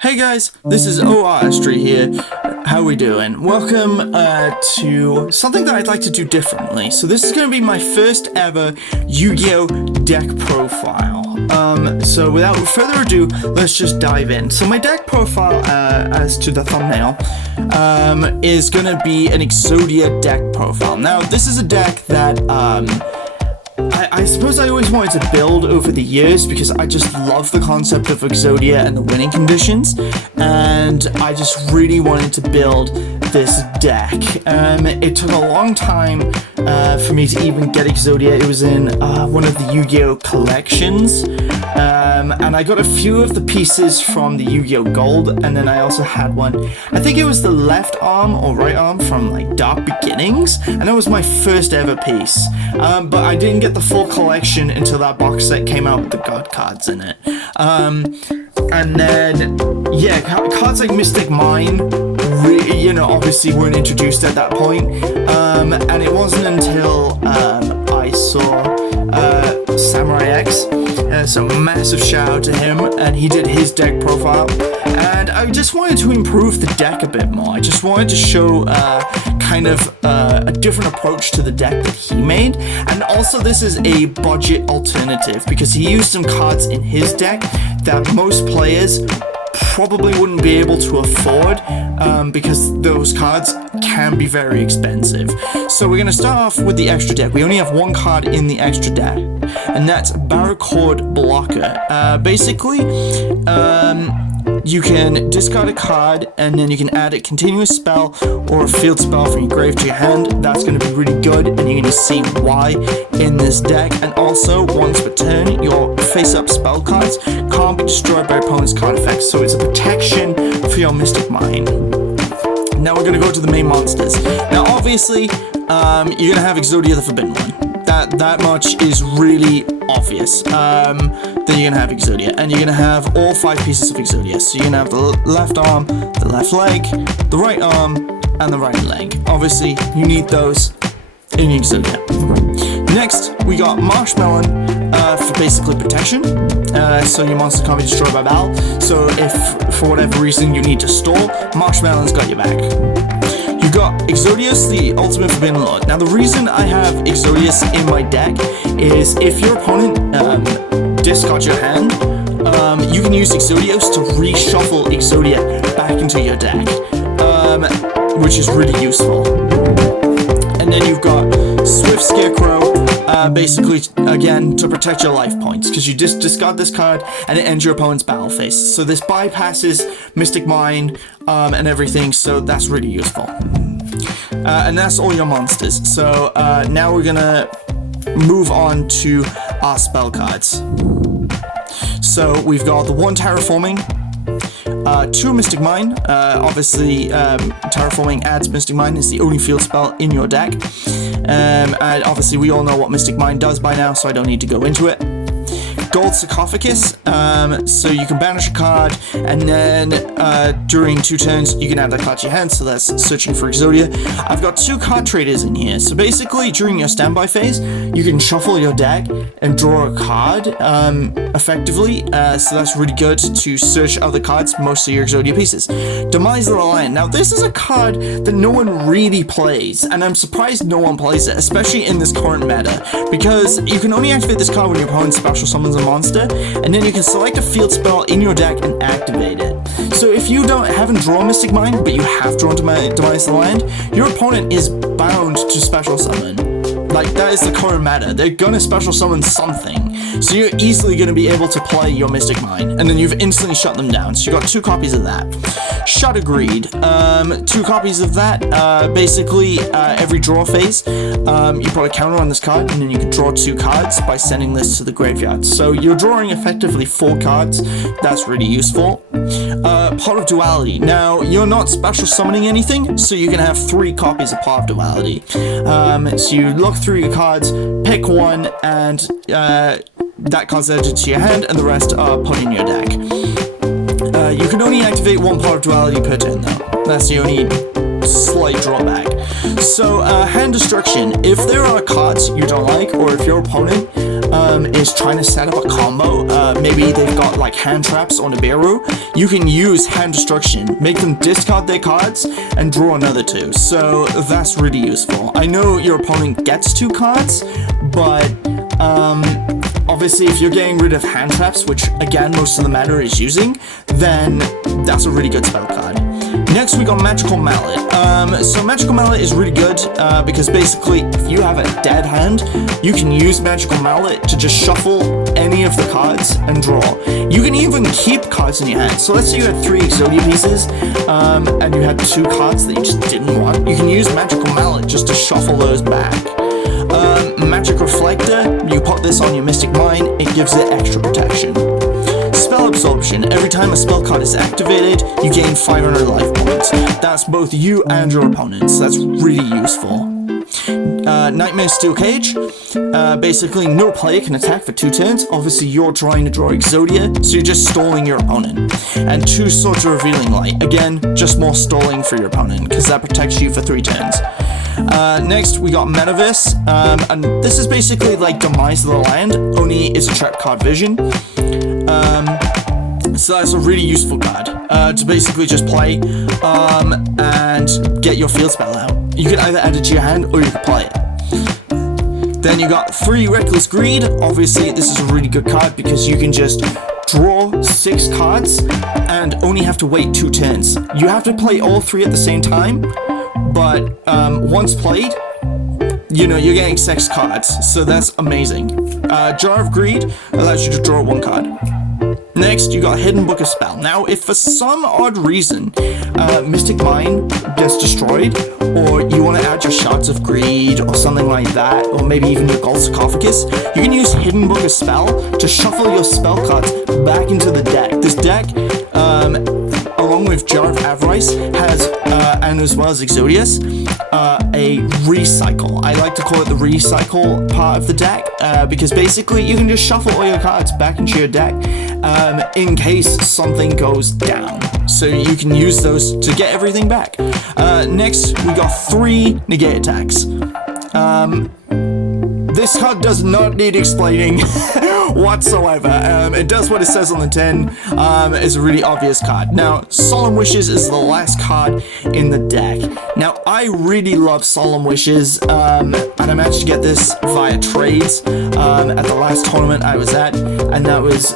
Hey guys, this is O-Artistry here. How we doing? Welcome to something that I'd like to do differently. So this is going to be my first ever Yu-Gi-Oh! Deck profile. So without further ado, let's just dive in. So my deck profile, as to the thumbnail, is going to be an Exodia deck profile. Now, this is a deck that, I suppose I always wanted to build over the years because I just love the concept of Exodia and the winning conditions, and I just really wanted to build this deck. It took a long time for me to even get Exodia. It was in one of the Yu-Gi-Oh! Collections, and I got a few of the pieces from the Yu-Gi-Oh! Gold, and then I also had one, I think it was the left arm or right arm from like Dark Beginnings, and that was my first ever piece. But I didn't get the full collection until that box set came out with the God cards in it. And then, yeah, cards like Mystic Mine, obviously weren't introduced at that point. And it wasn't until I saw Samurai X, so massive shout out to him, and he did his deck profile. And I just wanted to improve the deck a bit more. I just wanted to show kind of a different approach to the deck that he made. And also this is a budget alternative because he used some cards in his deck that most players probably wouldn't be able to afford because those cards can be very expensive. So we're going to start off with the extra deck. We only have one card in the extra deck, and that's Barracord Blocker. Basically, you can discard a card and then you can add a continuous spell or a field spell from your grave to your hand. That's going to be really good, and you're going to see why in this deck. And also, once per turn, your face-up spell cards can't be destroyed by opponent's card effects, so it's a protection for your Mystic Mine. Now we're going to go to the main monsters. Now obviously, you're going to have Exodia the Forbidden One. That much is really obvious, that you're going to have Exodia, and you're going to have all 5 pieces of Exodia. So you're going to have the left arm, the left leg, the right arm, and the right leg. Obviously, you need those in Exodia. Next, we got Marshmelon for basically protection. So your monster can't be destroyed by battle. So if, for whatever reason, you need to stall, Marshmelon's got your back. You got Exodius, the Ultimate Forbidden Lord. Now, the reason I have Exodius in my deck is if your opponent discards your hand, you can use Exodius to reshuffle Exodia back into your deck, which is really useful. And then you've got Swift Scarecrow, basically, again, to protect your life points, because you just discard this card and it ends your opponent's battle phase. So this bypasses Mystic Mine and everything, so that's really useful. And that's all your monsters. So now we're gonna move on to our spell cards. So we've got the 1 Terraforming, 2 Mystic Mine. Obviously, Terraforming adds Mystic Mine. It's the only field spell in your deck. And obviously, we all know what Mystic Mine does by now, so I don't need to go into it. Gold Sarcophagus, so you can banish a card, and then during 2 turns, you can add that card to your hand, so that's searching for Exodia. I've got 2 card traders in here, so basically, during your standby phase, you can shuffle your deck and draw a card, effectively, so that's really good to search other cards, mostly your Exodia pieces. Demise of the Lion. Now, this is a card that no one really plays, and I'm surprised no one plays it, especially in this current meta, because you can only activate this card when your opponent special summons a monster, and then you can select a field spell in your deck and activate it. So if you haven't drawn Mystic Mine, but you have drawn Demise of the Land, your opponent is bound to special summon. Like, that is the current meta. They're gonna special summon something. So you're easily gonna be able to play your Mystic Mine, and then you've instantly shut them down. So you got 2 copies of that. Shadow Greed. 2 copies of that. Basically, every draw phase, you put a counter on this card, and then you can draw 2 cards by sending this to the graveyard. So you're drawing effectively 4 cards. That's really useful. Pot of Duality. Now, you're not special summoning anything, so you can have 3 copies of Pot of Duality. So you look through your cards, pick one, and that card's added to your hand, and the rest are put in your deck. You can only activate 1 Pot of Duality per turn, though. That's the only slight drawback. So, hand destruction. If there are cards you don't like, or if your opponent is trying to set up a combo, maybe they've got like hand traps on Nibiru, you can use hand destruction, make them discard their cards, and draw another 2. So that's really useful. I know your opponent gets 2 cards, but obviously if you're getting rid of hand traps, which again most of the meta is using, then that's a really good spell card. Next we got Magical Mallet. So Magical Mallet is really good because basically if you have a dead hand, you can use Magical Mallet to just shuffle any of the cards and draw. You can even keep cards in your hand. So let's say you had 3 Exodia pieces and you had 2 cards that you just didn't want. You can use Magical Mallet just to shuffle those back. Magic Reflector, you put this on your Mystic Mine, it gives it extra protection. Spell Absorption, every time a spell card is activated, you gain 500 life points. That's both you and your opponents, that's really useful. Nightmare Steel Cage, basically no player can attack for 2 turns, obviously you're trying to draw Exodia, so you're just stalling your opponent. And 2 Swords of Revealing Light, again, just more stalling for your opponent, because that protects you for 3 turns. Next we got Metaverse, and this is basically like Demise of the Land, only it's a trap card vision. So that's a really useful card to basically just play and get your field spell out. You can either add it to your hand or you can play it. Then you got 3 Reckless Greed. Obviously this is a really good card because you can just draw 6 cards and only have to wait 2 turns. You have to play all 3 at the same time, but once played, you know, you're getting 6 cards, so that's amazing. Jar of Greed allows you to draw 1 card. Next, you got Hidden Book of Spell. Now, if for some odd reason Mystic Mine gets destroyed, or you want to add your Shards of Greed or something like that, or maybe even your Gold Sarcophagus, you can use Hidden Book of Spell to shuffle your spell cards back into the deck. This deck, along with Jar of Avarice, has, and as well as Exodius, a recycle. I like to call it the recycle part of the deck, because basically you can just shuffle all your cards back into your deck in case something goes down. So you can use those to get everything back. Next, we got 3 negate attacks. This card does not need explaining whatsoever. It does what it says on the tin. It's a really obvious card. Now, Solemn Wishes is the last card in the deck. Now, I really love Solemn Wishes, and I managed to get this via trades at the last tournament I was at, and that was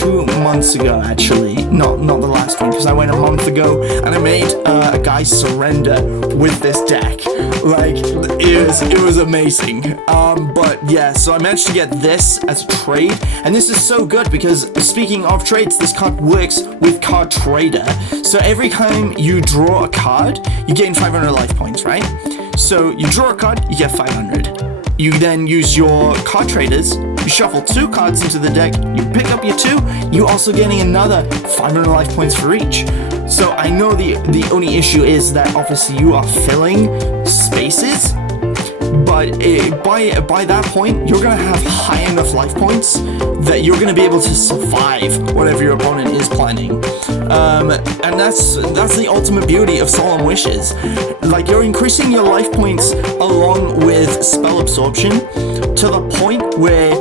2 months ago, actually. Not the last one, because I went a month ago, and I made a guy surrender with this deck. Like, it was amazing. But yeah, so I managed to get this as a trade, and this is so good because speaking of trades, this card works with Card Trader. So every time you draw a card, you gain 500 life points, right? So you draw a card, you get 500. You then use your card traders, you shuffle 2 cards into the deck, you pick up your 2, you also getting another 500 life points for each. So I know the only issue is that obviously you are filling spaces, but by that point, you're going to have high enough life points that you're going to be able to survive whatever your opponent is planning. And that's the ultimate beauty of Solemn Wishes. Like, you're increasing your life points along with spell absorption to the point where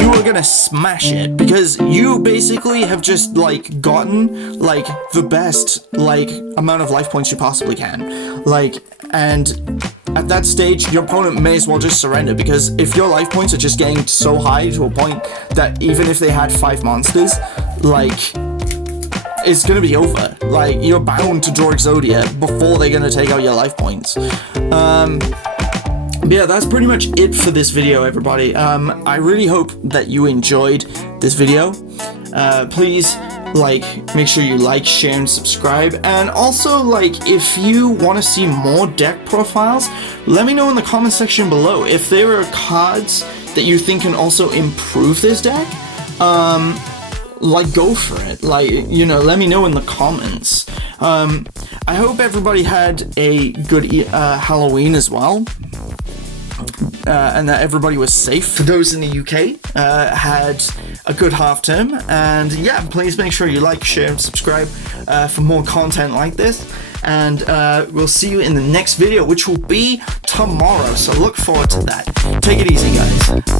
you are gonna smash it, because you basically have just like gotten like the best like amount of life points you possibly can. Like, and at that stage your opponent may as well just surrender, because if your life points are just getting so high to a point that even if they had 5 monsters, like, it's gonna be over. Like, you're bound to draw Exodia before they're gonna take out your life points. Yeah, that's pretty much it for this video, everybody. I really hope that you enjoyed this video. Please, like, make sure you like, share, and subscribe. And also, like, if you want to see more deck profiles, let me know in the comment section below. If there are cards that you think can also improve this deck, like, go for it. Like, you know, let me know in the comments. I hope everybody had a good Halloween as well. And that everybody was safe. For those in the UK, had a good half term. And yeah, please make sure you like, share, and subscribe for more content like this. And we'll see you in the next video, which will be tomorrow. So look forward to that. Take it easy, guys.